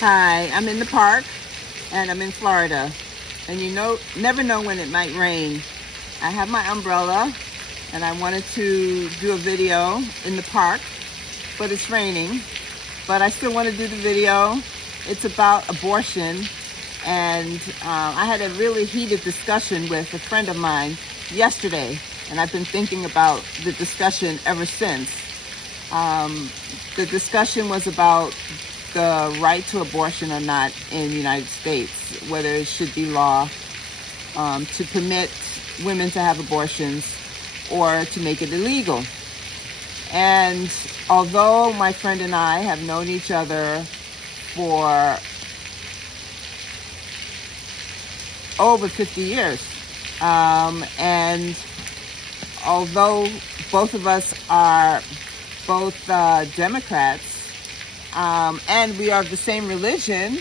Hi, I'm in the park and I'm in Florida. And never know when it might rain. I have my umbrella and I wanted to do a video in the park, but it's raining. But I still want to do the video. It's about abortion. And I had a really heated discussion with a friend of mine yesterday. And I've been thinking about the discussion ever since. The discussion was about the right to abortion or not in the United States, whether it should be law to permit women to have abortions or to make it illegal. And although my friend and I have known each other for over 50 years, and although both of us are both Democrats, and we are of the same religion,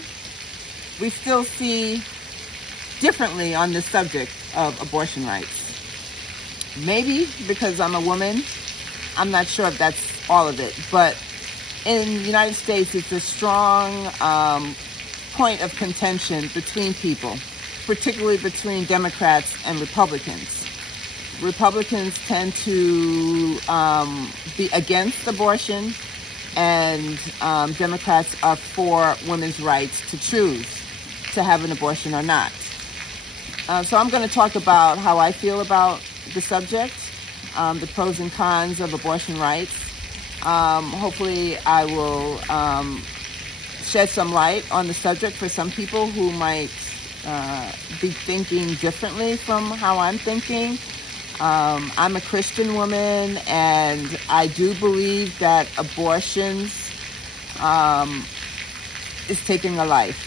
we still see differently on the subject of abortion rights. Maybe because I'm a woman, I'm not sure if that's all of it, but in the United States, it's a strong point of contention between people, particularly between Democrats and Republicans. Republicans tend to be against abortion, and Democrats are for women's rights to choose to have an abortion or not. So I'm going to talk about how I feel about the subject, the pros and cons of abortion rights. Hopefully I will shed some light on the subject for some people who might be thinking differently from how I'm thinking. I'm a Christian woman, and I do believe that abortions is taking a life.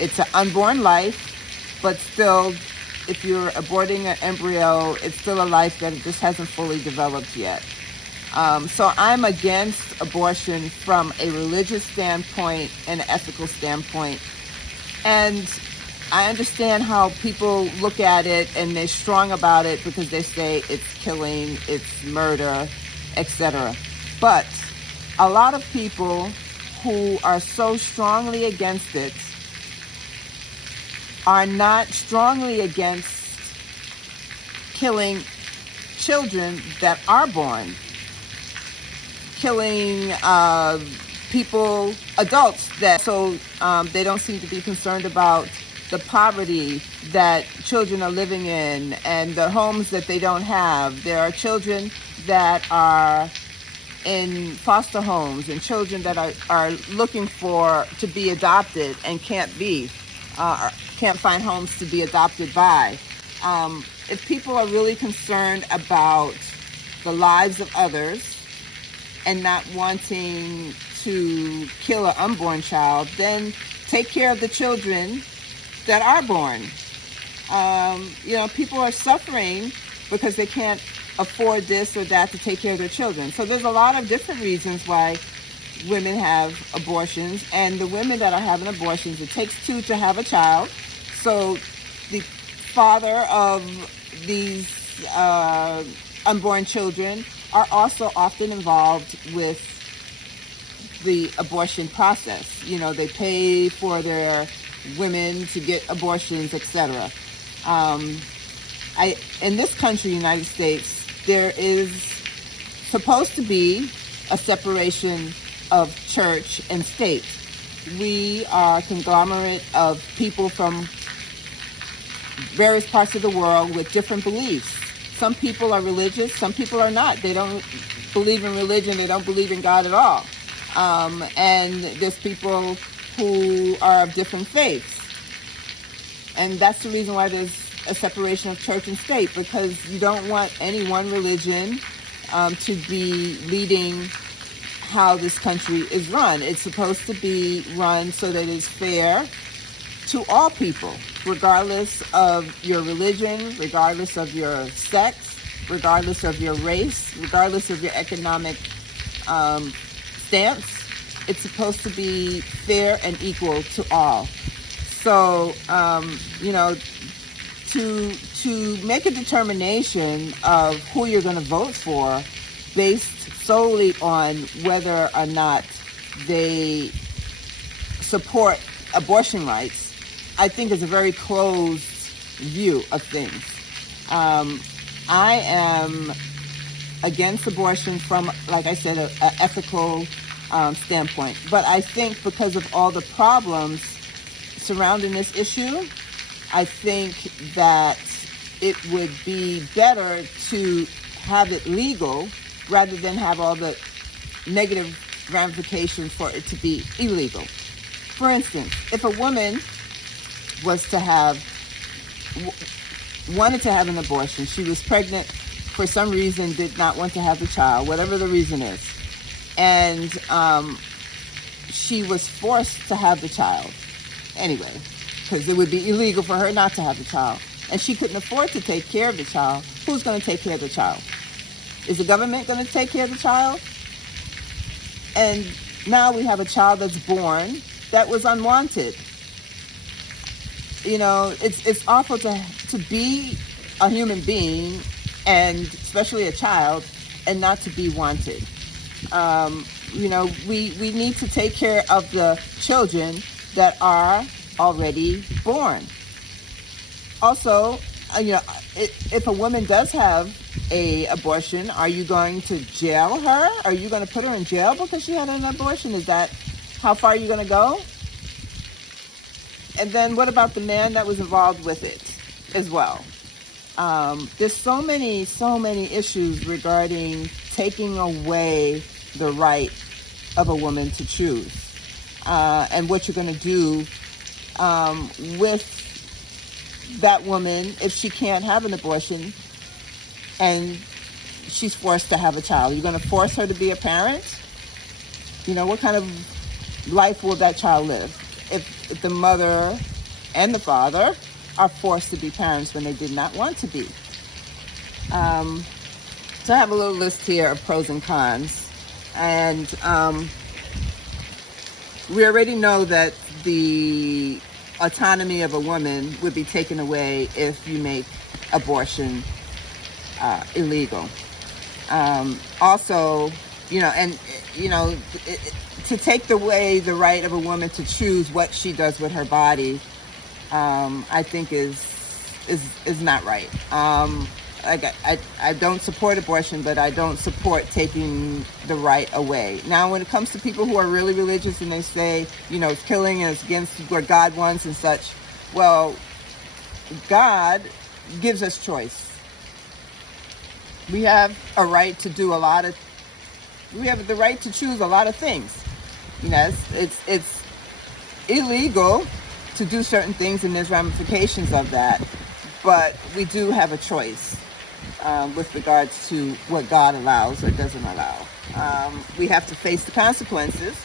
It's an unborn life, but still, if you're aborting an embryo, it's still a life that just hasn't fully developed yet. So I'm against abortion from a religious standpoint and an ethical standpoint. And I understand how people look at it and they're strong about it because they say it's killing, it's murder, etc. But a lot of people who are so strongly against it are not strongly against killing children that are born, killing people, adults, that so they don't seem to be concerned about the poverty that children are living in and the homes that they don't have. There are children that are in foster homes and children that are looking to be adopted and can't find homes to be adopted by. If people are really concerned about the lives of others and not wanting to kill an unborn child, then take care of the children that are born. People are suffering because they can't afford this or that to take care of their children. So there's a lot of different reasons why women have abortions, and the women that are having abortions, it takes two to have a child. So the father of these unborn children are also often involved with the abortion process. They pay for their women to get abortions, etc. In this country, United States, there is supposed to be a separation of church and state. We are a conglomerate of people from various parts of the world with different beliefs. Some people are religious, some people are not. They don't believe in religion, they don't believe in God at all. And there's people who are of different faiths. And that's the reason why there's a separation of church and state, because you don't want any one religion to be leading how this country is run. It's supposed to be run so that it's fair to all people, regardless of your religion, regardless of your sex, regardless of your race, regardless of your economic stance. It's supposed to be fair and equal to all. So, to make a determination of who you're going to vote for based solely on whether or not they support abortion rights, I think is a very closed view of things. I am against abortion from, like I said, an ethical standpoint. But I think because of all the problems surrounding this issue, I think that it would be better to have it legal rather than have all the negative ramifications for it to be illegal. For instance, if a woman was to wanted to have an abortion, she was pregnant for some reason, did not want to have the child, whatever the reason is, and she was forced to have the child anyway, because it would be illegal for her not to have the child, and she couldn't afford to take care of the child. Who's going to take care of the child? Is the government going to take care of the child? And now we have a child that's born that was unwanted. You know, it's awful to be a human being, and especially a child, and not to be wanted. You know, we need to take care of the children that are already born. Also, you know, if a woman does have a abortion, are you going to jail her? Are you going to put her in jail because she had an abortion? Is that how far you're going to go? And then what about the man that was involved with it as well? There's so many issues regarding taking away the right of a woman to choose, and what you're going to do with that woman if she can't have an abortion and she's forced to have a child. You're going to force her to be a parent? You know, what kind of life will that child live if the mother and the father are forced to be parents when they did not want to be? So I have a little list here of pros and cons. And we already know that the autonomy of a woman would be taken away if you make abortion illegal. Also, you know, and you know, to take away the right of a woman to choose what she does with her body, I think is not right. I don't support abortion, but I don't support taking the right away. Now, when it comes to people who are really religious and they say, you know, it's killing and it's against what God wants and such, well, God gives us choice. We have a right to do we have the right to choose a lot of things. You know, it's illegal to do certain things, and there's ramifications of that, but we do have a choice with regards to what God allows or doesn't allow. We have to face the consequences,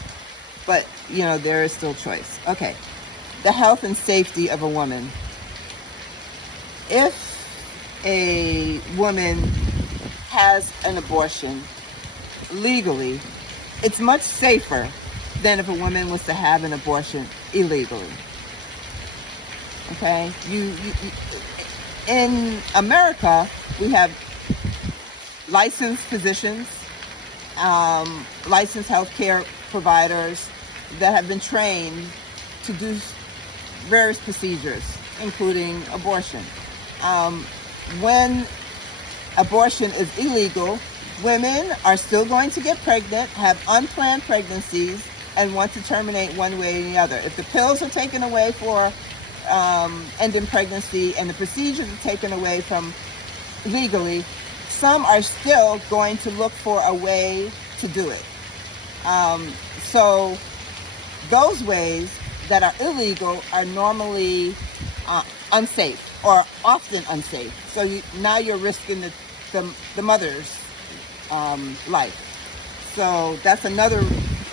but, you know, there is still choice. Okay, the health and safety of a woman. If a woman has an abortion legally, it's much safer than if a woman was to have an abortion illegally. Okay, you in America, we have licensed physicians, licensed healthcare providers that have been trained to do various procedures, including abortion. When abortion is illegal, women are still going to get pregnant, have unplanned pregnancies, and want to terminate one way or the other. If the pills are taken away for ending pregnancy and the procedures are taken away from legally, some are still going to look for a way to do it. So those ways that are illegal are normally unsafe or often unsafe. So now you're risking the mother's life. So that's another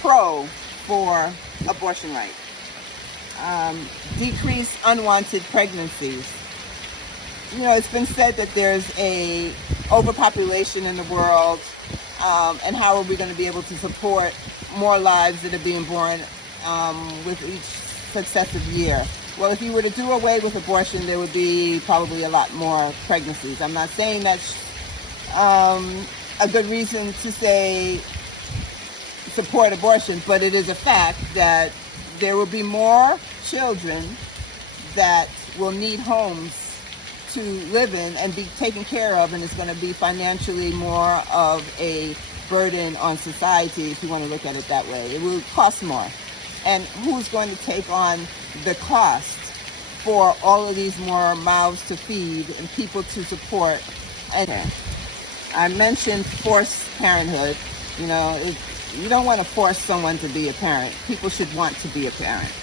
pro for abortion rights. Decrease unwanted pregnancies. You know, it's been said that there's a overpopulation in the world, and how are we going to be able to support more lives that are being born with each successive year? Well, if you were to do away with abortion, there would be probably a lot more pregnancies. I'm not saying that's a good reason to say support abortion, but it is a fact that there will be more children that will need homes to live in and be taken care of, and it's going to be financially more of a burden on society, if you want to look at it that way. It will cost more. And who's going to take on the cost for all of these more mouths to feed and people to support? And I mentioned forced parenthood. You know, you don't want to force someone to be a parent. People should want to be a parent.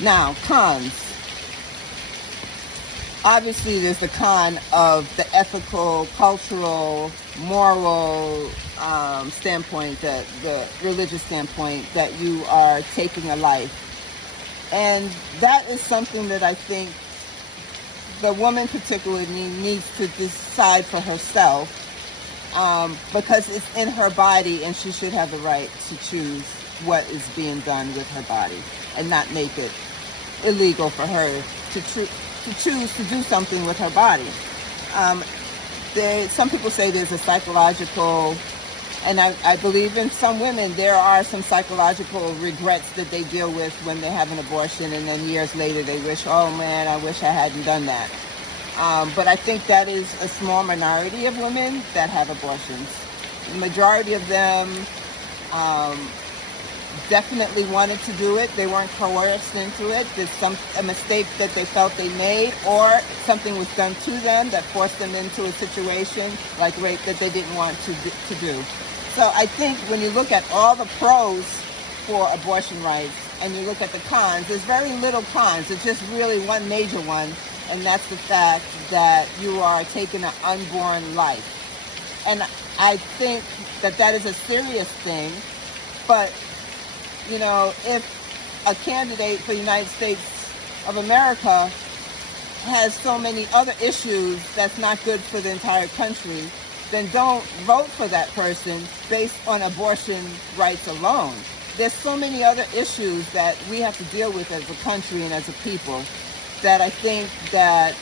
Now, cons. Obviously, there's the con of the ethical, cultural, moral standpoint, the religious standpoint, that you are taking a life. And that is something that I think the woman particularly needs to decide for herself, because it's in her body, and she should have the right to choose what is being done with her body and not make it illegal for her to choose to do something with her body. Some people say there's a psychological, and I believe in some women there are some psychological regrets that they deal with when they have an abortion, and then years later they wish, oh man, I wish I hadn't done that. But I think that is a small minority of women that have abortions. The majority of them definitely wanted to do it. They weren't coerced into it. There's a mistake that they felt they made, or something was done to them that forced them into a situation like rape that they didn't want to do. So I think when you look at all the pros for abortion rights and you look at the cons, there's very little cons. It's just really one major one, and that's the fact that you are taking an unborn life. And I think that is a serious thing, but you know, if a candidate for the United States of America has so many other issues that's not good for the entire country, then don't vote for that person based on abortion rights alone. There's so many other issues that we have to deal with as a country and as a people, that I think that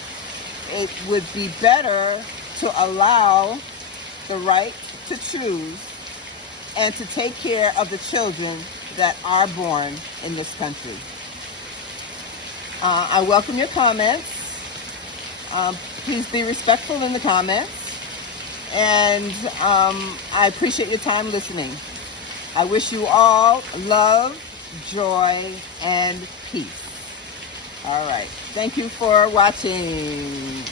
it would be better to allow the right to choose and to take care of the children that are born in this country. I welcome your comments. Please be respectful in the comments. And I appreciate your time listening. I wish you all love, joy, and peace. All right. Thank you for watching.